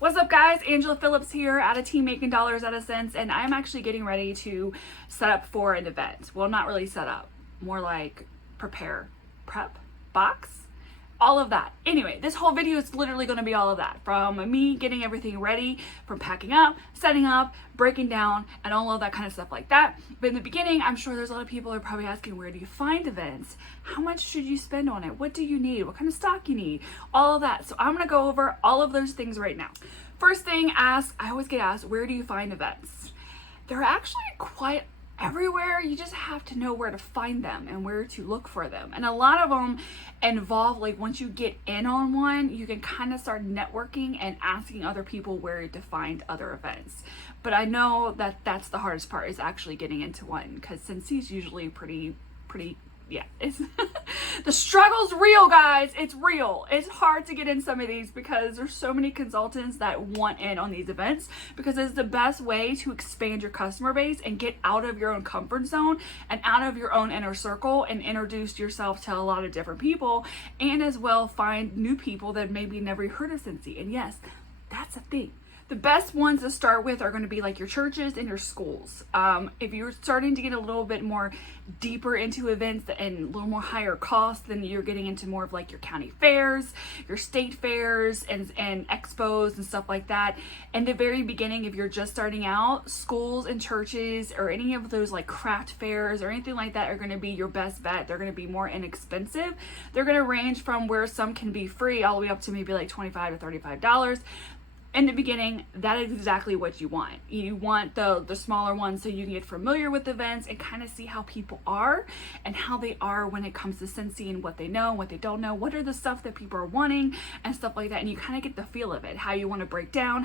What's up, guys? Angela Phillips here at a team making dollars out of Scents, and I'm actually getting ready to set up for an event. Well, not really set up, more like prepare, prep, box, all of that. Anyway, this whole video is literally going to be all of that, from me getting everything ready, from packing up, setting up, breaking down, and all of that kind of stuff like that. But in the beginning, I'm sure there's a lot of people who are probably asking, where do you find events? How much should you spend on it? What do you need? What kind of stock you need? All of that. So I'm going to go over all of those things right now. First thing, I always get asked, where do you find events? They're actually quite everywhere. You just have to know where to find them and where to look for them. And a lot of them involve, like, once you get in on one, you can kind of start networking and asking other people where to find other events. But I know that that's the hardest part, is actually getting into one, because Scentsy is usually pretty, yeah, it's the struggle's real, guys. It's real. It's hard to get in some of these because there's so many consultants that want in on these events, because it's the best way to expand your customer base and get out of your own comfort zone and out of your own inner circle and introduce yourself to a lot of different people, and as well find new people that maybe never heard of Scentsy. And yes, that's a thing. The best ones to start with are going to be like your churches and your schools. If you're starting to get a little bit more deeper into events and a little more higher cost, then you're getting into more of like your county fairs, your state fairs, and expos and stuff like that. In the very beginning, if you're just starting out, schools and churches or any of those like craft fairs or anything like that are going to be your best bet. They're going to be more inexpensive. They're going to range from where some can be free all the way up to maybe like $25 to $35. In the beginning, that is exactly what you want. You want the smaller ones so you can get familiar with events and kind of see how people are and how they are when it comes to Scentsy, and what they know, what they don't know, what are the stuff that people are wanting and stuff like that. And you kind of get the feel of it, how you want to break down,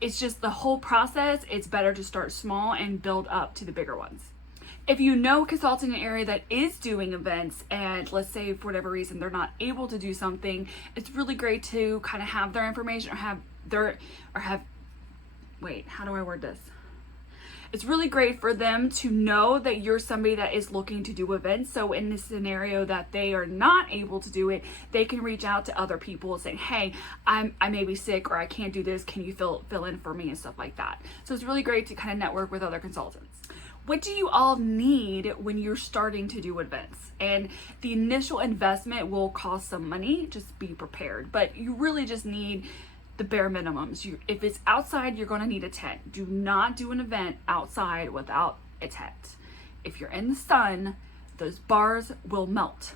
it's just the whole process. It's better to start small and build up to the bigger ones. If you know a consultant in an area that is doing events, and let's say for whatever reason they're not able to do something, it's really great to kind of have their information how do I word this? It's really great for them to know that you're somebody that is looking to do events. So in this scenario that they are not able to do it, they can reach out to other people and say, hey, I may be sick, or I can't do this. Can you fill in for me and stuff like that? So it's really great to kind of network with other consultants. What do you all need when you're starting to do events? And the initial investment will cost some money. Just be prepared. But you really just need the bare minimums. If it's outside, you're going to need a tent. Do not do an event outside without a tent. If you're in the sun, those bars will melt.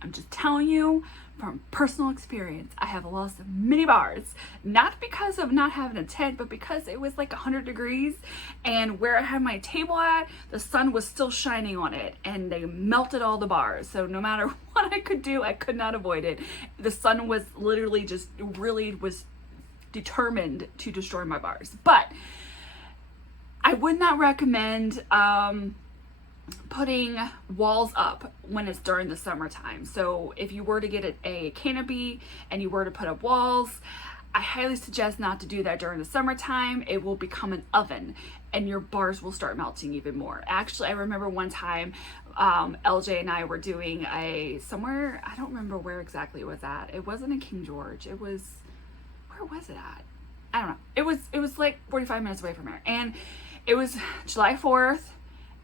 I'm just telling you from personal experience. I have lost many bars, not because of not having a tent, but because it was like 100 degrees, and where I had my table at, the sun was still shining on it, and they melted all the bars. So no matter what I could do, I could not avoid it. The sun was literally just really was determined to destroy my bars. But I would not recommend putting walls up when it's during the summertime. So if you were to get a canopy and you were to put up walls, I highly suggest not to do that during the summertime. It will become an oven and your bars will start melting even more. Actually, I remember one time LJ and I were doing somewhere, I don't remember where exactly it was at. It wasn't in King George. It was, where was it at? I don't know. It was like 45 minutes away from here. And it was July 4th.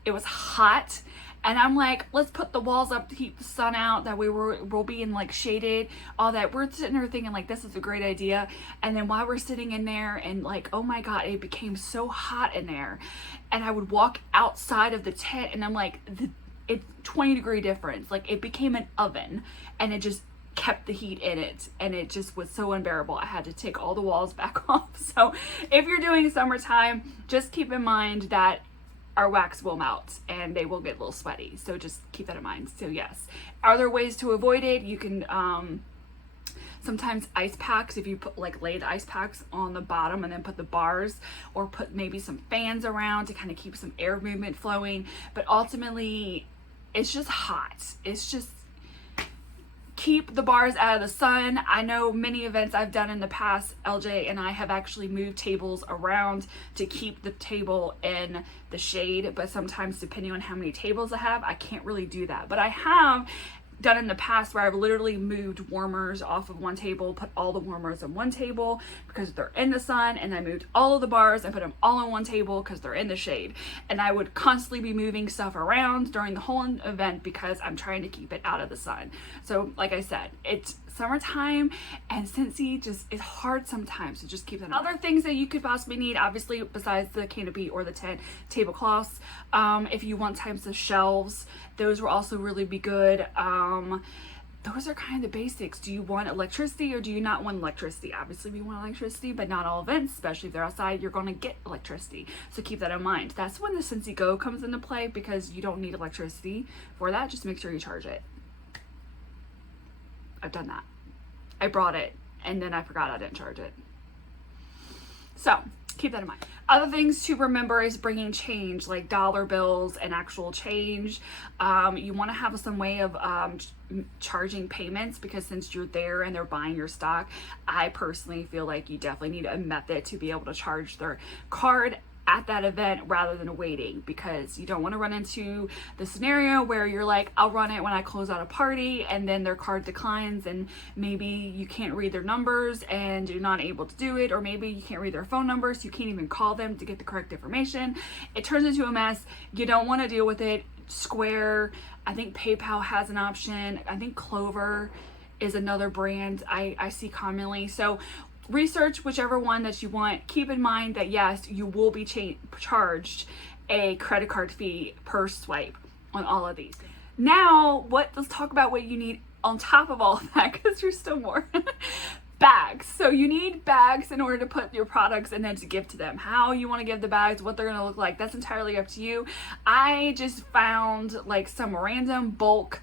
It was hot, and I'm like, let's put the walls up to keep the sun out. That way we'll be in like shaded, all that. We're sitting there thinking like, this is a great idea. And then while we're sitting in there, and like, oh my God, it became so hot in there. And I would walk outside of the tent, and I'm like, it's 20-degree difference. Like, it became an oven, and it just kept the heat in it, and it just was so unbearable. I had to take all the walls back off. So if you're doing summertime, just keep in mind that our wax will melt and they will get a little sweaty. So just keep that in mind. So yes, are there ways to avoid it? You can sometimes ice packs, if you put lay the ice packs on the bottom and then put the bars, or put maybe some fans around to kind of keep some air movement flowing. But ultimately, it's just hot. It's just, keep the bars out of the sun. I know many events I've done in the past, LJ and I have actually moved tables around to keep the table in the shade, but sometimes depending on how many tables I have, I can't really do that. But I have done in the past where I've literally moved warmers off of one table, put all the warmers on one table because they're in the sun, and I moved all of the bars and put them all on one table because they're in the shade. And I would constantly be moving stuff around during the whole event because I'm trying to keep it out of the sun. So like I said, it's summertime and Scentsy just is hard sometimes, so just keep that in mind. Other things that you could possibly need, obviously, besides the canopy or the tent, tablecloths. If you want types of shelves, those will also really be good. Those are kind of the basics. Do you want electricity or do you not want electricity? Obviously we want electricity, but not all events, especially if they're outside, you're going to get electricity. So keep that in mind. That's when the Scentsy Go comes into play, because you don't need electricity for that. Just make sure you charge it. I've done that. I brought it and then I forgot I didn't charge it. So keep that in mind. Other things to remember is bringing change, like dollar bills and actual change. You want to have some way of charging payments, because since you're there and they're buying your stock, I personally feel like you definitely need a method to be able to charge their card at that event rather than waiting, because you don't want to run into the scenario where you're like, I'll run it when I close out a party, and then their card declines and maybe you can't read their numbers and you're not able to do it, or maybe you can't read their phone numbers, so you can't even call them to get the correct information. It turns into a mess. You don't want to deal with it. Square, I think PayPal has an option. I think Clover is another brand I see commonly. So research whichever one that you want. Keep in mind that yes, you will be charged a credit card fee per swipe on all of these. Now, let's talk about what you need on top of all of that, because there's still more. Bags. So you need bags in order to put your products and then to give to them. How you want to give the bags, what they're going to look like, that's entirely up to you. I just found like some random bulk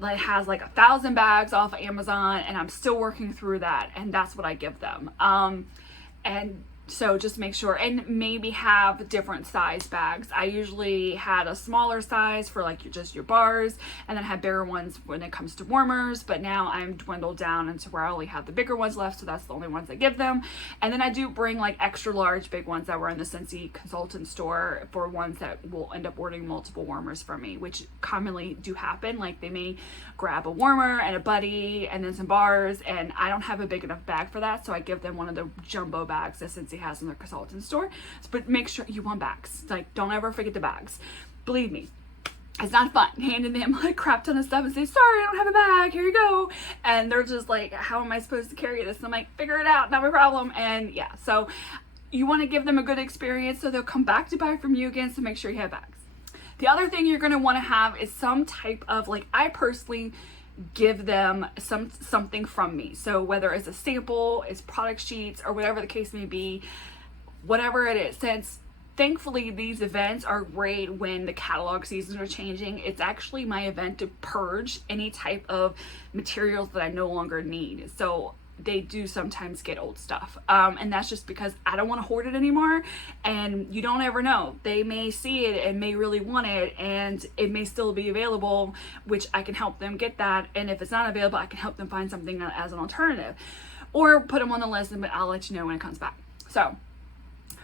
that has like 1,000 bags off of Amazon, and I'm still working through that, and that's what I give them. And so just make sure, and maybe have different size bags. I usually had a smaller size for like just your bars, and then had bigger ones when it comes to warmers, but now I'm dwindled down into where I only have the bigger ones left, so that's the only ones I give them. And then I do bring like extra large big ones that were in the Scentsy consultant store for ones that will end up ordering multiple warmers from me, which commonly do happen. Like they may grab a warmer and a buddy and then some bars, and I don't have a big enough bag for that, so I give them one of the jumbo bags that Scentsy has in their consultant store. But make sure you want bags. Like, don't ever forget the bags. Believe me, it's not fun handing them like crap ton of stuff and say, sorry, I don't have a bag, here you go. And they're just like, how am I supposed to carry this? And I'm like, figure it out, not my problem. And yeah, so you want to give them a good experience so they'll come back to buy from you again, so make sure you have bags. The other thing you're going to want to have is some type of, like, I personally give them something from me. So whether it's a sample, it's product sheets, or whatever the case may be, whatever it is, since thankfully these events are great when the catalog seasons are changing. It's actually my event to purge any type of materials that I no longer need. So they do sometimes get old stuff. And that's just because I don't want to hoard it anymore. And you don't ever know. They may see it and may really want it, and it may still be available, which I can help them get that. And if it's not available, I can help them find something as an alternative, or put them on the list, but I'll let you know when it comes back. So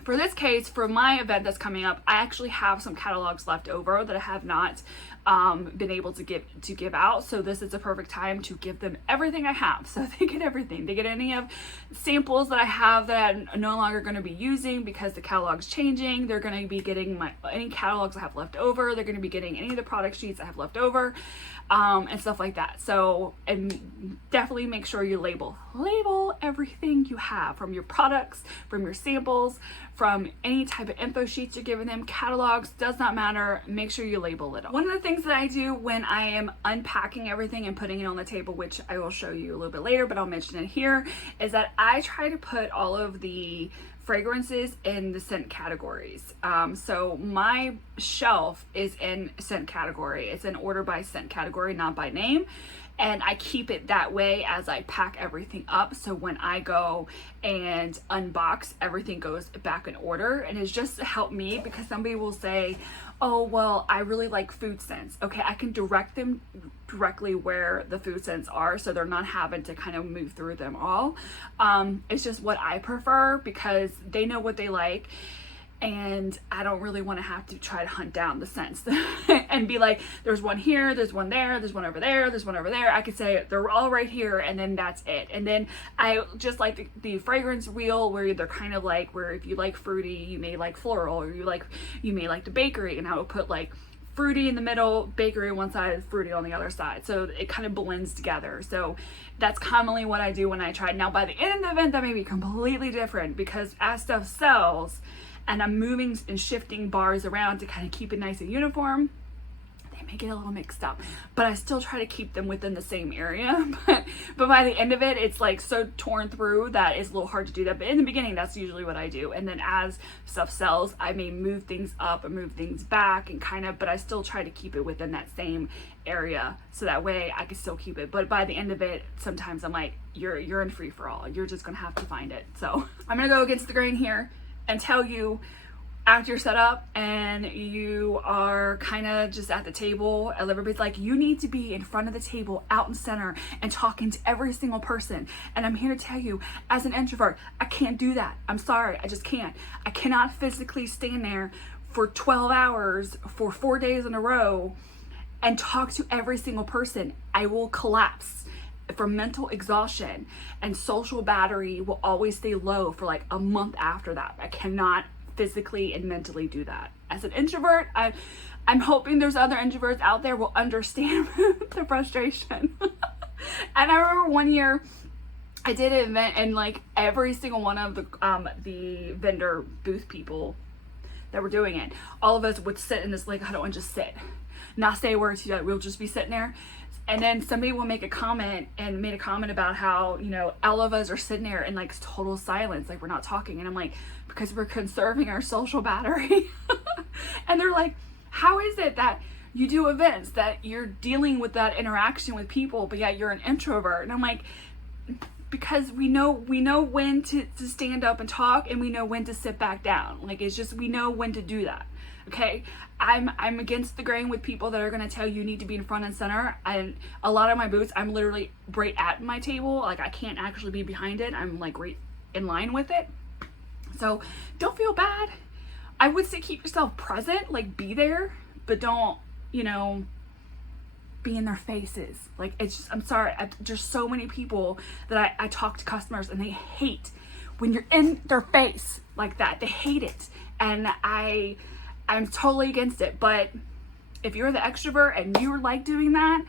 for this case, for my event that's coming up, I actually have some catalogs left over that I have not been able to give out. So this is a perfect time to give them everything I have. So they get everything. They get any of samples that I have that I'm no longer going to be using because the catalog's changing. They're going to be getting any catalogs I have left over. They're going to be getting any of the product sheets I have left over, and stuff like that. So, and definitely make sure you label everything you have, from your products, from your samples, from any type of info sheets you're giving them, catalogs, does not matter. Make sure you label it all. One of the things that I do when I am unpacking everything and putting it on the table, which I will show you a little bit later, but I'll mention it here, is that I try to put all of the fragrances in the scent categories. So my shelf is in scent category. It's in order by scent category, not by name. And I keep it that way as I pack everything up. So when I go and unbox, everything goes back in order. And it's just to help me, because somebody will say, oh, well, I really like food scents. Okay, I can direct them directly where the food scents are, so they're not having to kind of move through them all. It's just what I prefer, because they know what they like. and I don't really want to have to try to hunt down the scents and be like, there's one here, there's one there, there's one over there, there's one over there. I could say they're all right here, and then that's it. And then I just like the fragrance wheel, where they're kind of like, where if you like fruity, you may like floral, or you may like the bakery, and I would put like fruity in the middle, bakery on one side, fruity on the other side, so it kind of blends together. So that's commonly what I do when I try. Now by the end of the event, that may be completely different, because as stuff sells and I'm moving and shifting bars around to kind of keep it nice and uniform, they may get a little mixed up, but I still try to keep them within the same area. But by the end of it, it's like so torn through that it's a little hard to do that. But in the beginning, that's usually what I do. And then as stuff sells, I may move things up and move things back, and kind of, but I still try to keep it within that same area, so that way I can still keep it. But by the end of it, sometimes I'm like, you're in free for all. You're just gonna have to find it. So I'm gonna go against the grain here and tell you, after you're set up and you are kind of just at the table, and everybody's like, you need to be in front of the table, out in center, and talking to every single person. And I'm here to tell you, as an introvert, I can't do that. I'm sorry, I just can't. I cannot physically stand there for 12 hours for 4 days in a row and talk to every single person. I will collapse from mental exhaustion, and social battery will always stay low for like a month after that. I cannot physically and mentally do that. As an introvert, I'm hoping there's other introverts out there will understand the frustration. And I remember one year I did an event, and like every single one of the vendor booth people that were doing it, all of us would sit in this, like, I don't want to just sit, not say a word to you, we'll just be sitting there. And then somebody will make a comment, and made a comment about how, you know, all of us are sitting there in like total silence, like we're not talking. And I'm like, because we're conserving our social battery. And they're like, how is it that you do events that you're dealing with that interaction with people, but yet you're an introvert? And I'm like, because we know when to stand up and talk, and we know when to sit back down. Like, it's just, we know when to do that. Okay, I'm against the grain with people that are going to tell you need to be in front and center. And a lot of my booths, I'm literally right at my table. Like, I can't actually be behind it. I'm like right in line with it. So don't feel bad. I would say keep yourself present, like be there, but don't, you know, be in their faces. Like, it's just, I'm sorry, there's so many people that I talk to customers, and they hate when you're in their face like that. They hate it. And I'm totally against it. But if you're the extrovert and you like doing that,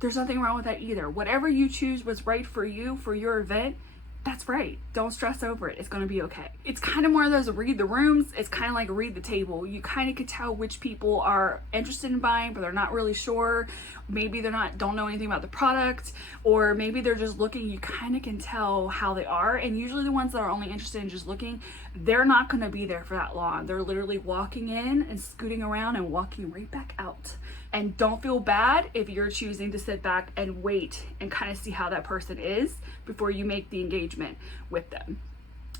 there's nothing wrong with that either. Whatever you choose was right for you, for your event, that's right. Don't stress over it. It's going to be okay. It's kind of more of those read the rooms. It's kind of like read the table. You kind of could tell which people are interested in buying, but they're not really sure. Maybe don't know anything about the product, or maybe they're just looking. You kind of can tell how they are. And usually the ones that are only interested in just looking, they're not going to be there for that long. They're literally walking in and scooting around and walking right back out. And don't feel bad if you're choosing to sit back and wait and kind of see how that person is before you make the engagement with them.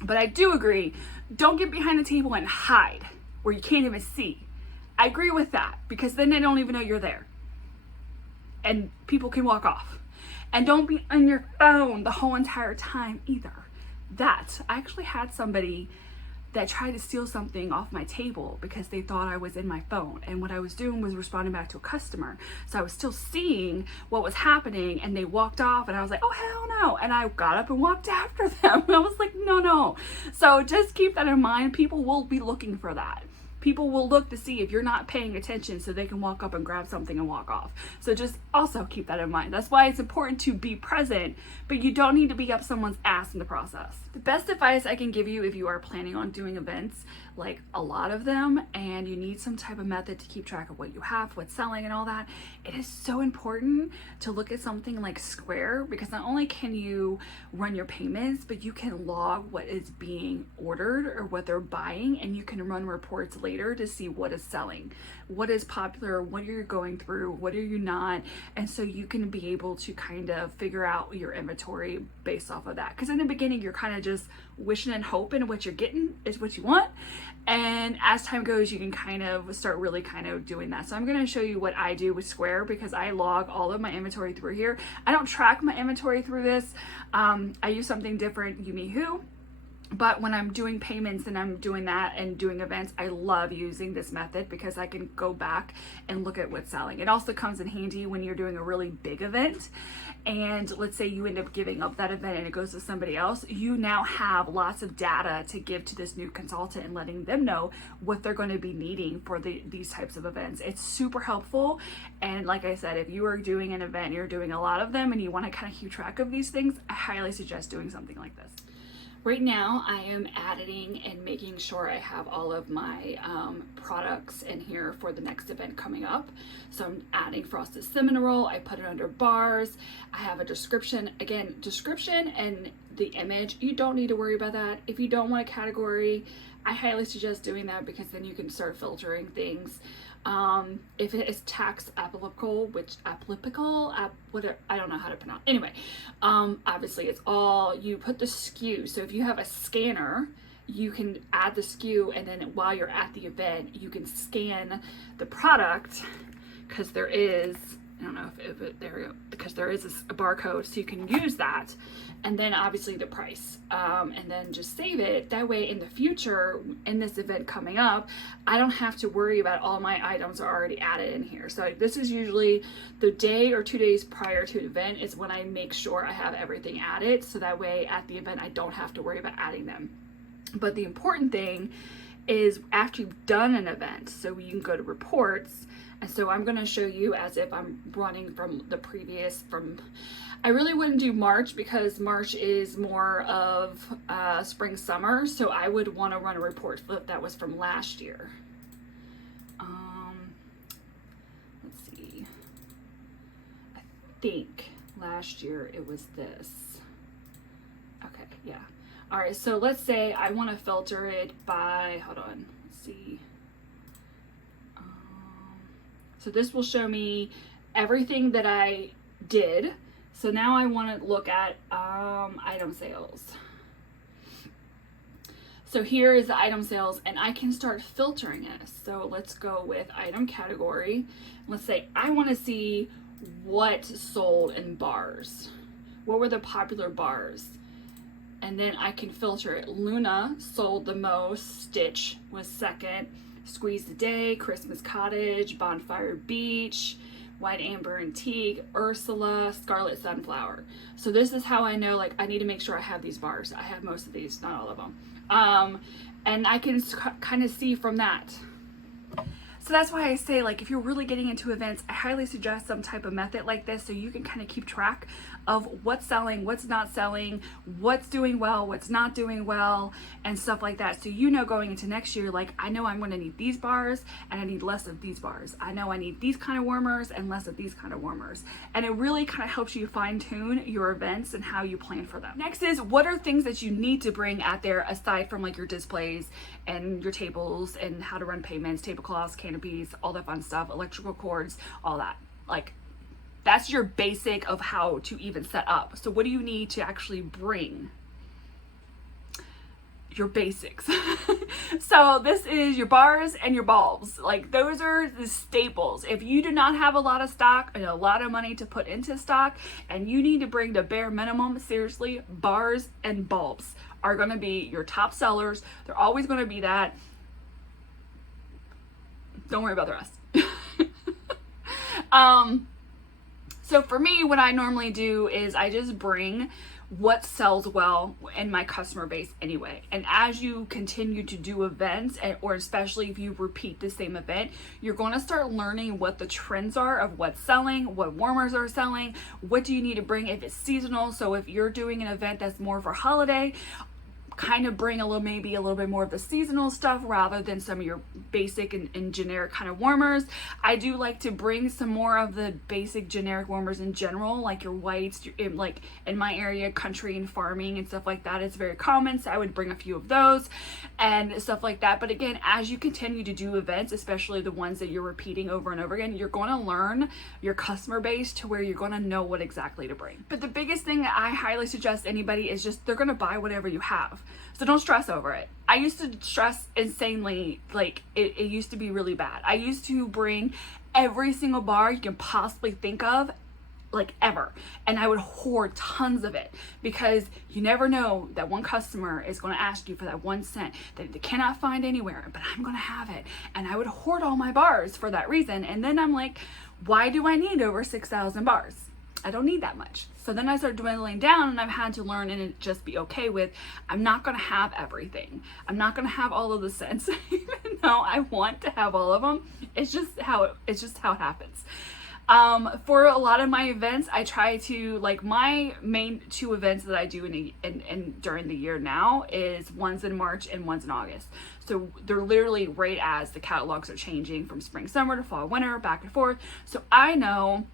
But I do agree, don't get behind the table and hide where you can't even see. I agree with that, because then they don't even know you're there. And people can walk off. And don't be on your phone the whole entire time either. I actually had somebody that tried to steal something off my table because they thought I was in my phone. And what I was doing was responding back to a customer. So I was still seeing what was happening, and they walked off, and I was like, oh, hell no. And I got up and walked after them. I was like, no. So just keep that in mind. People will be looking for that. People will look to see if you're not paying attention, so they can walk up and grab something and walk off. So just also keep that in mind. That's why it's important to be present, but you don't need to be up someone's ass in the process. The best advice I can give you if you are planning on doing events, like a lot of them, and you need some type of method to keep track of what you have, what's selling and all that, it is so important to look at something like Square, because not only can you run your payments, but you can log what is being ordered or what they're buying, and you can run reports later to see what is selling, what is popular, what you're going through, what are you not. And so you can be able to kind of figure out your inventory based off of that. Because in the beginning, you're kind of just wishing and hoping what you're getting is what you want. And as time goes, you can kind of start really kind of doing that. So I'm going to show you what I do with Square, because I log all of my inventory through here. I don't track my inventory through this. I use something different, You Me Who. But when I'm doing payments and I'm doing that and doing events, I love using this method because I can go back and look at what's selling. It also comes in handy when you're doing a really big event. And let's say you end up giving up that event and it goes to somebody else. You now have lots of data to give to this new consultant and letting them know what they're going to be needing for these types of events. It's super helpful. And like I said, if you are doing an event, you're doing a lot of them and you want to kind of keep track of these things, I highly suggest doing something like this. Right now I am editing and making sure I have all of my products in here for the next event coming up. So I'm adding frosted cinnamon roll. I put it under bars. I have a description, again, description and the image. You don't need to worry about that. If you don't want a category, I highly suggest doing that because then you can start filtering things. If it is tax applicable, whatever, I don't know how to pronounce. Anyway, obviously it's all, you put the SKU. So if you have a scanner, you can add the SKU, and then while you're at the event, you can scan the product because there is, I don't know if it, there we go, because there is a barcode, so you can use that. And then obviously the price, and then just save it. That way in the future, in this event coming up, I don't have to worry about all my items are already added in here. So this is usually the day or 2 days prior to the event is when I make sure I have everything added. So that way at the event, I don't have to worry about adding them. But the important thing is after you've done an event, so you can go to reports. And so I'm going to show you as if I'm running from the previous, I really wouldn't do March because March is more of spring, summer. So I would want to run a report flip that was from last year. Let's see. I think last year it was this. Okay, yeah. All right, so let's say I want to filter it by, hold on, let's see. So this will show me everything that I did. So now I want to look at item sales. So here is the item sales and I can start filtering it. So let's go with item category. Let's say I want to see what sold in bars. What were the popular bars? And then I can filter it. Luna sold the most, Stitch was second, Squeeze the Day, Christmas Cottage, Bonfire Beach, White Amber Antique, Ursula, Scarlet Sunflower. So this is how I know, like, I need to make sure I have these bars. I have most of these, not all of them. And I can kind of see from that. So that's why I say, like, if you're really getting into events, I highly suggest some type of method like this so you can kind of keep track of what's selling, what's not selling, what's doing well, what's not doing well, and stuff like that. So you know going into next year, like, I know I'm going to need these bars and I need less of these bars. I know I need these kind of warmers and less of these kind of warmers. And it really kind of helps you fine tune your events and how you plan for them. Next is, what are things that you need to bring out there aside from like your displays and your tables and how to run payments, tablecloths, canopies, all that fun stuff, electrical cords, all that. Like, that's your basic of how to even set up. So what do you need to actually bring? Your basics. So this is your bars and your bulbs. Like, those are the staples. If you do not have a lot of stock and a lot of money to put into stock and you need to bring the bare minimum, seriously, bars and bulbs are going to be your top sellers. They're always going to be that. Don't worry about the rest. So for me, what I normally do is I just bring what sells well in my customer base anyway. And as you continue to do events, or especially if you repeat the same event, you're going to start learning what the trends are of what's selling, what warmers are selling, what do you need to bring if it's seasonal. So if you're doing an event that's more for holiday, kind of bring maybe a little bit more of the seasonal stuff rather than some of your basic and generic kind of warmers. I do like to bring some more of the basic generic warmers in general, like your whites, like in my area, country and farming and stuff like that. It's very common, so I would bring a few of those and stuff like that. But again, as you continue to do events, especially the ones that you're repeating over and over again, you're going to learn your customer base to where you're going to know what exactly to bring. But the biggest thing that I highly suggest anybody is just, they're going to buy whatever you have. So don't stress over it. I used to stress insanely, like it used to be really bad. I used to bring every single bar you can possibly think of like ever. And I would hoard tons of it because you never know that one customer is going to ask you for that one scent that they cannot find anywhere, but I'm going to have it. And I would hoard all my bars for that reason. And then I'm like, why do I need over 6,000 bars? I don't need that much. So then I started dwindling down, and I've had to learn and just be okay with, I'm not going to have everything. I'm not going to have all of the scents, even though I want to have all of them. It's just how it happens. For a lot of my events, I try to, like, my main 2 events that I do during the year now is one's in March and one's in August. So they're literally right as the catalogs are changing from spring, summer to fall, winter, back and forth. So I know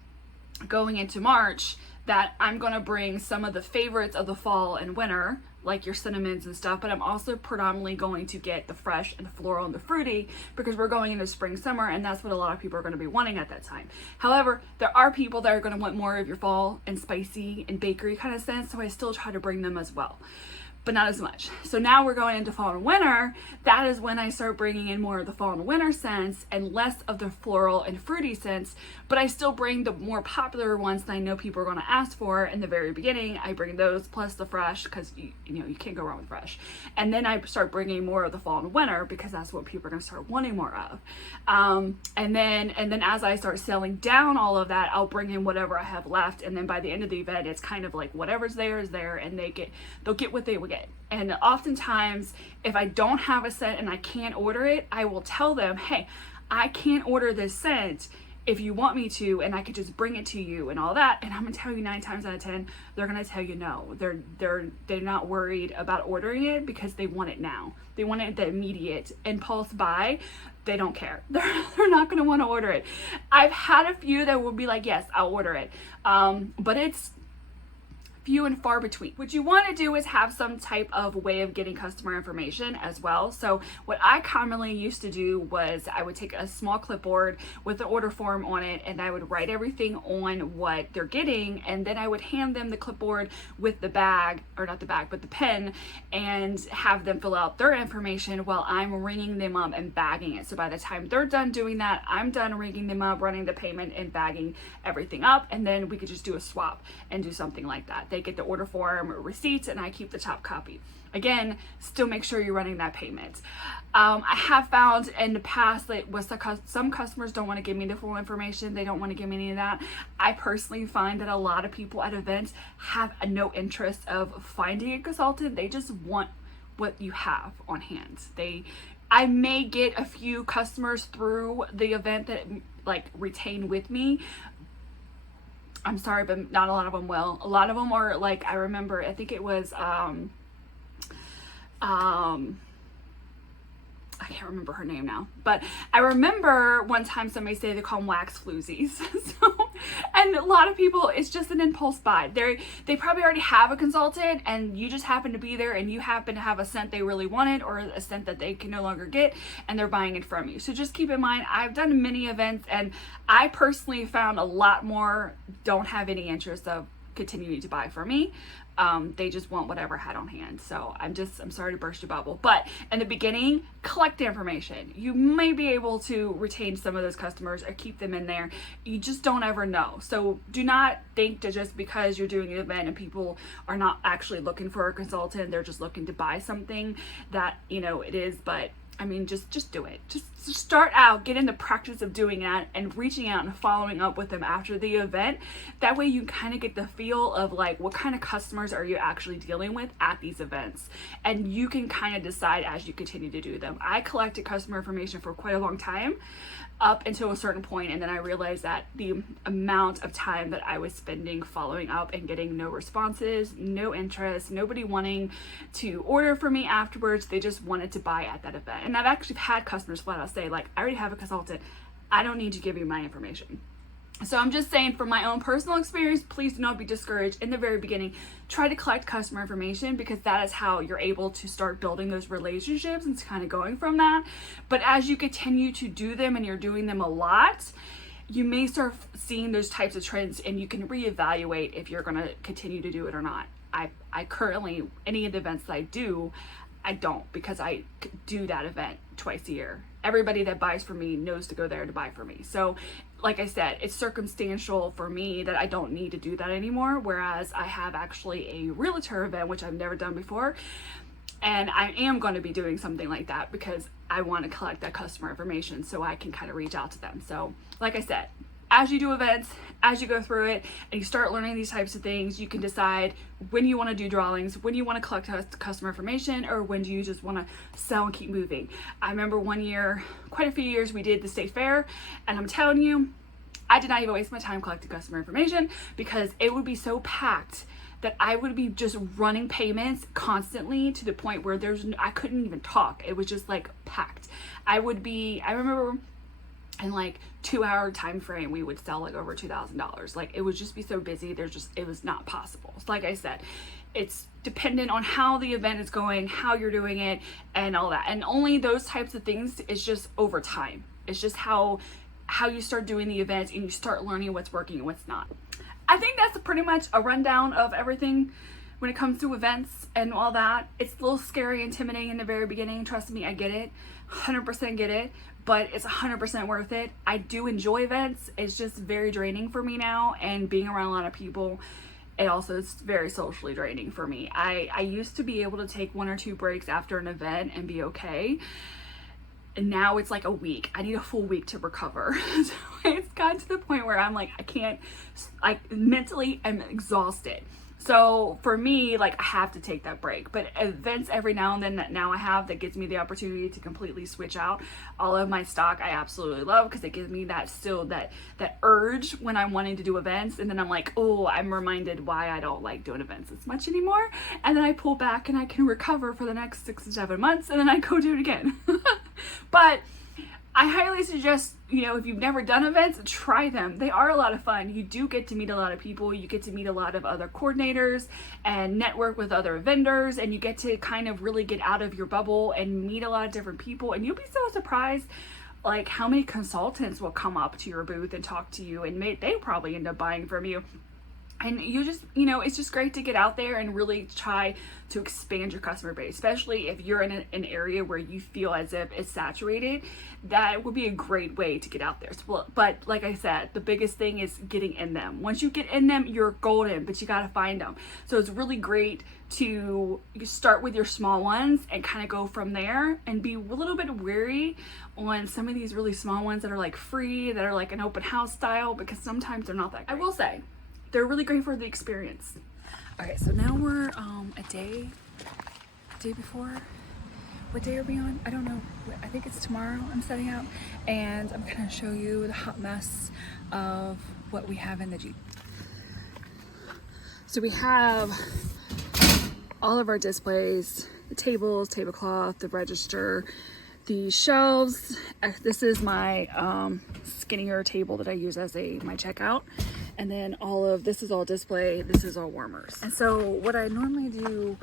going into March that I'm going to bring some of the favorites of the fall and winter, like your cinnamons and stuff, but I'm also predominantly going to get the fresh and the floral and the fruity because we're going into spring, summer, and that's what a lot of people are going to be wanting at that time. However, there are people that are going to want more of your fall and spicy and bakery kind of scents, so I still try to bring them as well, but not as much. So now we're going into fall and winter. That is when I start bringing in more of the fall and winter scents and less of the floral and fruity scents, but I still bring the more popular ones that I know people are going to ask for in the very beginning. I bring those plus the fresh because you can't go wrong with fresh. And then I start bringing more of the fall and winter because that's what people are going to start wanting more of. And then as I start selling down all of that, I'll bring in whatever I have left. And then by the end of the event, it's kind of like whatever's there is there, and they'll get what they will get. And oftentimes, if I don't have a scent and I can't order it, I will tell them, hey, I can't order this scent if you want me to, and I could just bring it to you and all that. And I'm gonna tell you 9 times out of 10, they're gonna tell you no. They're not worried about ordering it because they want it now. They want it the immediate impulse buy. They don't care. They're not gonna want to order it. I've had a few that will be like, yes, I'll order it, but it's few and far between. What you want to do is have some type of way of getting customer information as well. So what I commonly used to do was I would take a small clipboard with the order form on it, and I would write everything on what they're getting, and then I would hand them the clipboard with the bag, or not the bag, but the pen, and have them fill out their information while I'm ringing them up and bagging it. So by the time they're done doing that, I'm done ringing them up, running the payment, and bagging everything up, and then we could just do a swap and do something like that. They get the order form or receipts, and I keep the top copy. Again, still make sure you're running that payment. I have found in the past that some customers don't want to give me the full information. They don't want to give me any of that. I personally find that a lot of people at events have no interest of finding a consultant. They just want what you have on hand. I may get a few customers through the event that like retain with me. I'm sorry, but not a lot of them will. A lot of them are like, I remember, I think it was, I can't remember her name now, but I remember one time somebody said they call them wax floozies. And a lot of people, it's just an impulse buy. They probably already have a consultant, and you just happen to be there, and you happen to have a scent they really wanted or a scent that they can no longer get, and they're buying it from you. So just keep in mind, I've done many events, and I personally found a lot more don't have any interest of continuing to buy from me. They just want whatever I had on hand. So I'm sorry to burst your bubble, but in the beginning, collect the information. You may be able to retain some of those customers or keep them in there. You just don't ever know. So do not think that just because you're doing an event and people are not actually looking for a consultant, they're just looking to buy something that, it is, but I mean, just do it. Just start out, get in the practice of doing that and reaching out and following up with them after the event. That way you kind of get the feel of like, what kind of customers are you actually dealing with at these events? And you can kind of decide as you continue to do them. I collected customer information for quite a long time, up until a certain point, and then I realized that the amount of time that I was spending following up and getting no responses, no interest, nobody wanting to order for me afterwards, they just wanted to buy at that event. And I've actually had customers flat out say, like, I already have a consultant, I don't need to give you my information. So I'm just saying, from my own personal experience, please do not be discouraged in the very beginning. Try to collect customer information, because that is how you're able to start building those relationships and kind of going from that. But as you continue to do them and you're doing them a lot, you may start seeing those types of trends, and you can reevaluate if you're going to continue to do it or not. I currently, any of the events that I do, I don't, because I do that event twice a year. Everybody that buys from me knows to go there to buy from me. So like I said, it's circumstantial for me that I don't need to do that anymore. Whereas I have actually a realtor event, which I've never done before. And I am going to be doing something like that because I want to collect that customer information so I can kind of reach out to them. So like I said, as you do events, as you go through it and you start learning these types of things, you can decide when you want to do drawings, when you want to collect customer information, or when do you just want to sell and keep moving. I remember one year, quite a few years, we did the state fair, and I'm telling you, I did not even waste my time collecting customer information because it would be so packed that I would be just running payments constantly to the point where I couldn't even talk. It was just like packed. I remember in like 2-hour time frame, we would sell like over $2,000. Like it would just be so busy. It was not possible. So like I said, it's dependent on how the event is going, how you're doing it, and all that. And only those types of things is just over time. It's just how you start doing the events and you start learning what's working and what's not. I think that's pretty much a rundown of everything when it comes to events and all that. It's a little scary, intimidating in the very beginning. Trust me, I get it. 100% get it. But it's 100% worth it. I do enjoy events. It's just very draining for me now. And being around a lot of people, it also is very socially draining for me. I used to be able to take 1 or 2 breaks after an event and be okay. And now it's like a week. I need a full week to recover. So it's gotten to the point where I'm like, I can't, like mentally I'm exhausted. So for me, like I have to take that break. But events every now and then that now I have that gives me the opportunity to completely switch out all of my stock, I absolutely love because it gives me that urge when I'm wanting to do events. And then I'm like, oh, I'm reminded why I don't like doing events as much anymore. And then I pull back and I can recover for the next 6 to 7 months and then I go do it again. But I highly suggest, if you've never done events, try them. They are a lot of fun. You do get to meet a lot of people. You get to meet a lot of other coordinators and network with other vendors, and you get to kind of really get out of your bubble and meet a lot of different people. And you'll be so surprised like how many consultants will come up to your booth and talk to you, and they probably end up buying from you. And you just, it's just great to get out there and really try to expand your customer base, especially if you're in an area where you feel as if it's saturated. That would be a great way to get out there. But like I said, the biggest thing is getting in them. Once you get in them, you're golden, but you got to find them. So it's really great to start with your small ones and kind of go from there, and be a little bit wary on some of these really small ones that are like free, that are like an open house style, because sometimes they're not that great. I will say, they're really great for the experience. Okay, so now we're a day before. What day are we on? I don't know. I think it's tomorrow I'm setting out, and I'm gonna show you the hot mess of what we have in the Jeep. So we have all of our displays, the tables, tablecloth, the register, the shelves. This is my skinnier table that I use as my checkout. And then this is all display, this is all warmers. And so what I normally do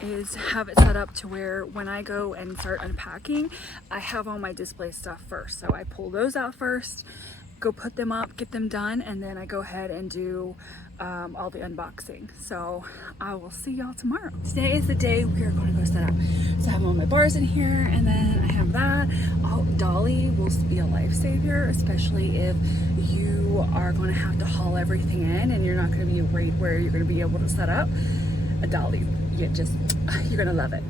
is have it set up to where when I go and start unpacking, I have all my display stuff first. So I pull those out first, go put them up, get them done, and then I go ahead and do all the unboxing. So I will see y'all tomorrow. Today is the day we are going to go set up. So I have all my bars in here, and then I have that. Dolly will be a lifesaver, especially if you are going to have to haul everything in and you're not going to be right where you're going to be able to set up. A Dolly, you're going to love it.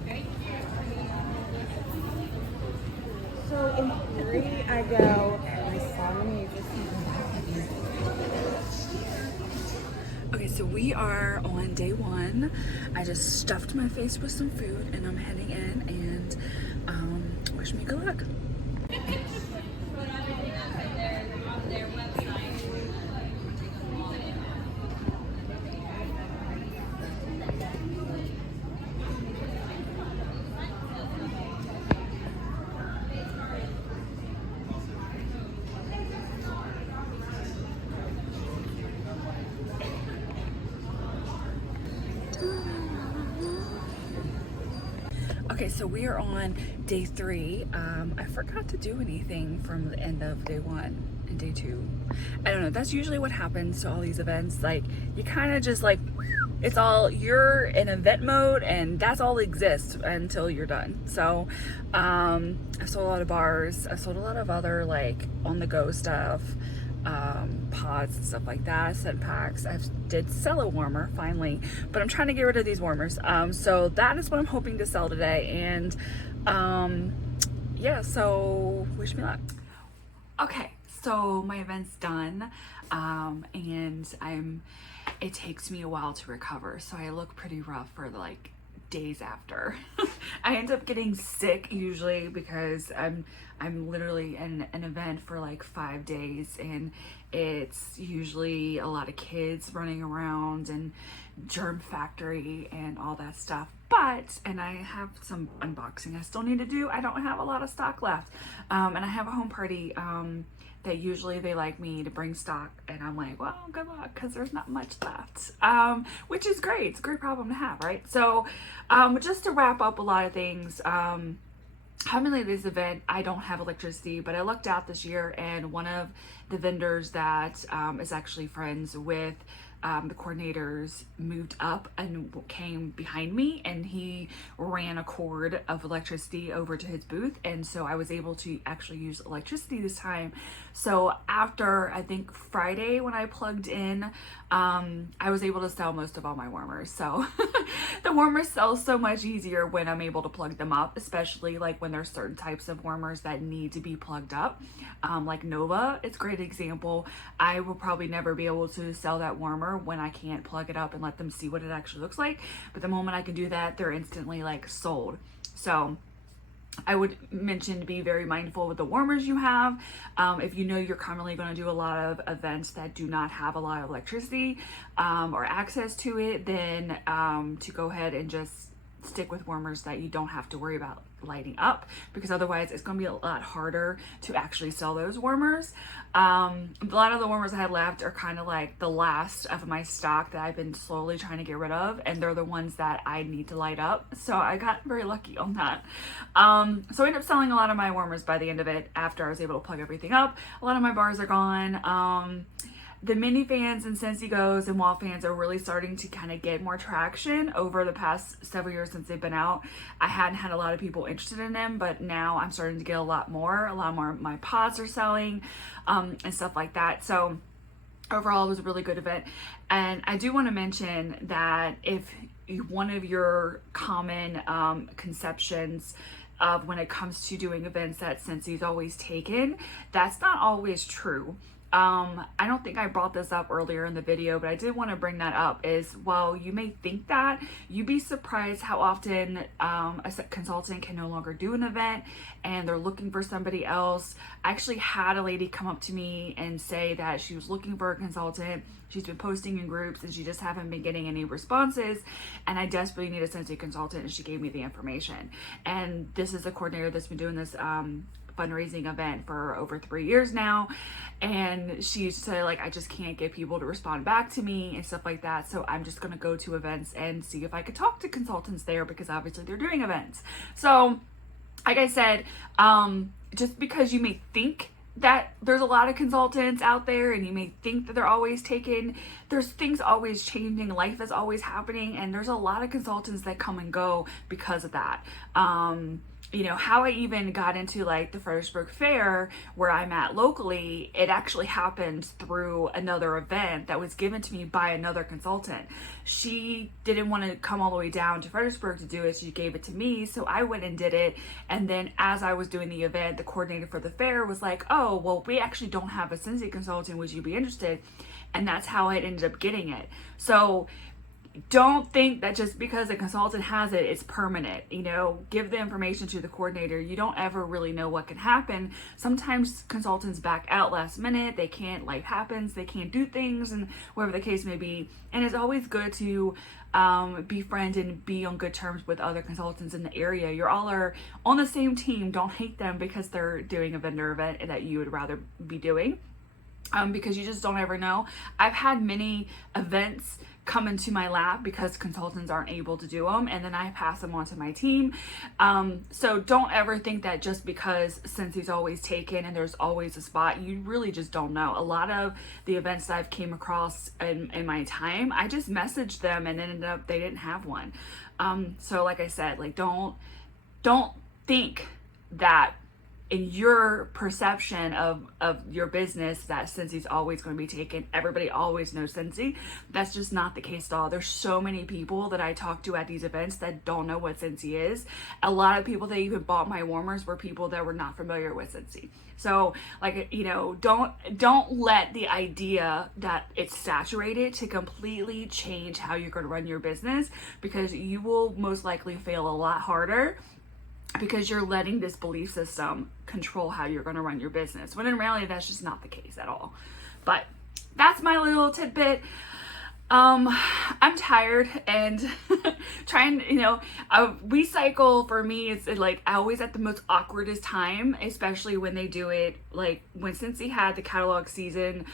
So in 3, I go, my song music. Okay, so we are on day 1. I just stuffed my face with some food and I'm heading in, and wish me good luck. Okay, so we are on day 3. I forgot to do anything from the end of day 1 and day 2. I don't know, that's usually what happens to all these events. Like, you kind of just like, it's all, you're in event mode and that's all that exists until you're done. So I sold a lot of bars. I sold a lot of other like on the go stuff. pods and stuff like that, scent packs. I did sell a warmer finally, but I'm trying to get rid of these warmers. So that is what I'm hoping to sell today. And yeah, so wish me luck. Okay, so my event's done, and it takes me a while to recover, so I look pretty rough for like days after. I end up getting sick usually because I'm literally in an event for like 5 days, and it's usually a lot of kids running around and germ factory and all that stuff. And I have some unboxing I still need to do. I don't have a lot of stock left, and I have a home party that usually they like me to bring stock, and I'm like, well, good luck, because there's not much left, which is great. It's a great problem to have, right? So just to wrap up a lot of things, coming to this event, I don't have electricity, but I lucked out this year, and one of the vendors that is actually friends with the coordinators moved up and came behind me, and he ran a cord of electricity over to his booth, and so I was able to actually use electricity this time. So after, I think Friday when I plugged in, I was able to sell most of all my warmers. So the warmers sell so much easier when I'm able to plug them up, especially like when there's certain types of warmers that need to be plugged up, like Nova. It's a great example. I will probably never be able to sell that warmer when I can't plug it up and let them see what it actually looks like, but the moment I can do that, they're instantly like sold. So I would mention to be very mindful with the warmers you have. If you know you're commonly going to do a lot of events that do not have a lot of electricity or access to it, then to go ahead and just stick with warmers that you don't have to worry about lighting up, because otherwise it's going to be a lot harder to actually sell those warmers. A lot of the warmers I have left are kind of like the last of my stock that I've been slowly trying to get rid of, and they're the ones that I need to light up, so I got very lucky on that. So I ended up selling a lot of my warmers by the end of it after I was able to plug everything up. A lot of my bars are gone. The mini fans and Scentsy Goes and wall fans are really starting to kind of get more traction over the past several years since they've been out. I hadn't had a lot of people interested in them, but now I'm starting to get a lot more of my pods are selling, and stuff like that. So overall, it was a really good event. And I do want to mention that if one of your common conceptions of when it comes to doing events that Scentsy's always taken, that's not always true. I don't think I brought this up earlier in the video, but I did want to bring that up, is while you may think that, you'd be surprised how often a consultant can no longer do an event and they're looking for somebody else. I actually had a lady come up to me and say that she was looking for a consultant. She's been posting in groups and she just haven't been getting any responses, and I desperately need a Scentsy consultant, and she gave me the information. And this is a coordinator that's been doing this fundraising event for over 3 years now, and she used to say, like, I just can't get people to respond back to me and stuff like that, so I'm just gonna go to events and see if I could talk to consultants there, because obviously they're doing events. So like I said, just because you may think that there's a lot of consultants out there and you may think that they're always taken, there's things always changing, life is always happening, and there's a lot of consultants that come and go because of that. You know, how I even got into like the Fredericksburg Fair where I'm at locally, it actually happened through another event that was given to me by another consultant. She didn't want to come all the way down to Fredericksburg to do it, so she gave it to me, so I went and did it. And then as I was doing the event, the coordinator for the fair was like, oh, well, we actually don't have a Scentsy consultant, would you be interested? And that's how I ended up getting it. So don't think that just because a consultant has it, it's permanent. You know, give the information to the coordinator. You don't ever really know what can happen. Sometimes consultants back out last minute. They can't, life happens, they can't do things, and whatever the case may be. And it's always good to befriend and be on good terms with other consultants in the area. You're all are on the same team. Don't hate them because they're doing a vendor event that you would rather be doing. Because you just don't ever know. I've had many events come into my lap because consultants aren't able to do them, and then I pass them on to my team. So don't ever think that just because Scentsy's always taken and there's always a spot, you really just don't know. A lot of the events that I've came across in my time, I just messaged them and ended up they didn't have one. So like I said, like don't think that in your perception of your business that Scentsy's always going to be taken. Everybody always knows Scentsy. That's just not the case at all. There's so many people that I talk to at these events that don't know what Scentsy is. A lot of people that even bought my warmers were people that were not familiar with Scentsy. So like, you know, don't let the idea that it's saturated to completely change how you're going to run your business, because you will most likely fail a lot harder because you're letting this belief system control how you're going to run your business, when in reality that's just not the case at all. But that's my little tidbit. I'm tired and trying, you know, we cycle for me is like always at the most awkwardest time, especially when they do it, like when Scentsy had the catalog season,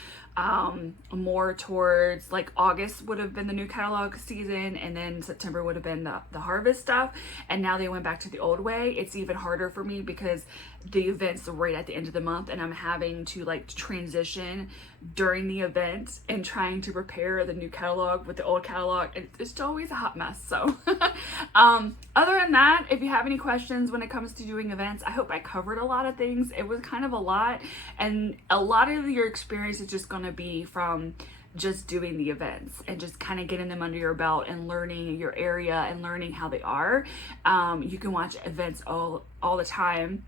more towards like August would have been the new catalog season, and then September would have been the harvest stuff, and now they went back to the old way. It's even harder for me because the event's right at the end of the month, and I'm having to like transition during the event and trying to prepare the new catalog with the old catalog. It's always a hot mess. So other than that, if you have any questions when it comes to doing events, I hope I covered a lot of things. It was kind of a lot, and a lot of your experience is just going to be from just doing the events and just kind of getting them under your belt and learning your area and learning how they are. You can watch events all the time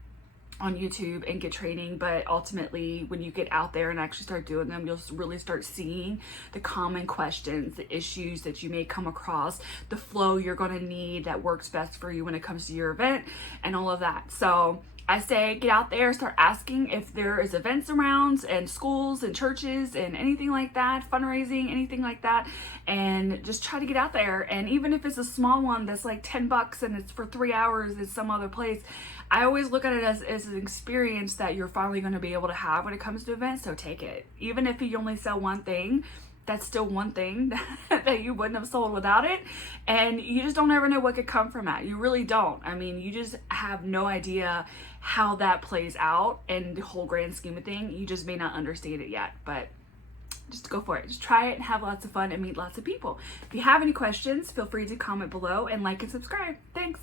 on YouTube and get training, but ultimately when you get out there and actually start doing them, you'll really start seeing the common questions, the issues that you may come across, the flow you're going to need that works best for you when it comes to your event, and all of that. So I say get out there, start asking if there is events around, and schools and churches and anything like that, fundraising, anything like that, and just try to get out there. And even if it's a small one that's like $10 and it's for 3 hours at some other place, I always look at it as an experience that you're finally going to be able to have when it comes to events. So take it. Even if you only sell one thing, that's still one thing that you wouldn't have sold without it. And you just don't ever know what could come from that. You really don't. I mean, you just have no idea how that plays out in the whole grand scheme of thing. You just may not understand it yet, but just go for it. Just try it and have lots of fun and meet lots of people. If you have any questions, feel free to comment below and like and subscribe. Thanks.